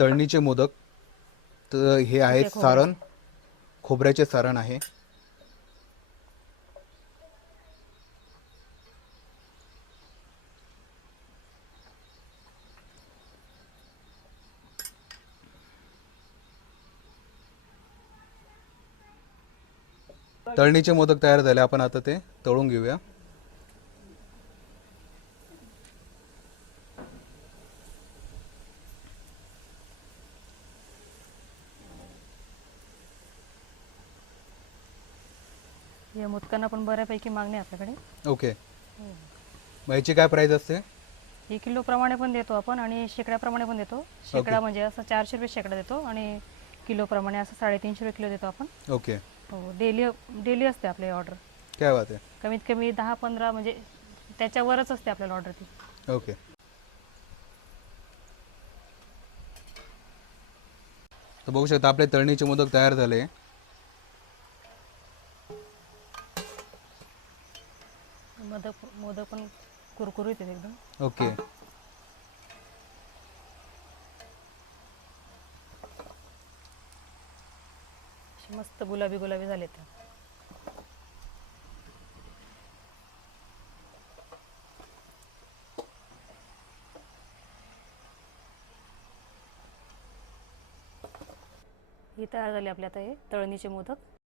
तळणीचे मोदक. तर हे आहे सुके सारण, खोबऱ्याचे. खोबऱ्याचे सारण आहे. तळणीचे मोदक तयार झाले, आपण आता ते तळून घेऊया. या मोदकांना पण बऱ्यापैकी मागणी आहे आपल्याकडे. ओके. मग याची काय प्राईस असते? ही किलोप्रमाणे पण देतो आपण आणि शेकड्याप्रमाणे पण देतो. ओके. शेकडा म्हणजे असं 400 रुपये शेकडा देतो आणि किलोप्रमाणे असं 350 रुपये किलो देतो आपण. ओके. हो, डेली डेली असते आपली ऑर्डर. काय बात आहे. कमीत कमी 10-15 म्हणजे त्याच्यावरच असते आपल्याला ऑर्डर ती. ओके. तर बघू शकता आपले तळणीचे मोदक तयार झाले. मोदक मोदक पण कुरकुरीत आहेत एकदम. ओके. असे मस्त गुलाबी गुलाबी झालेत. ही तयार झाली आपले आता हे तळणीचे मोदक.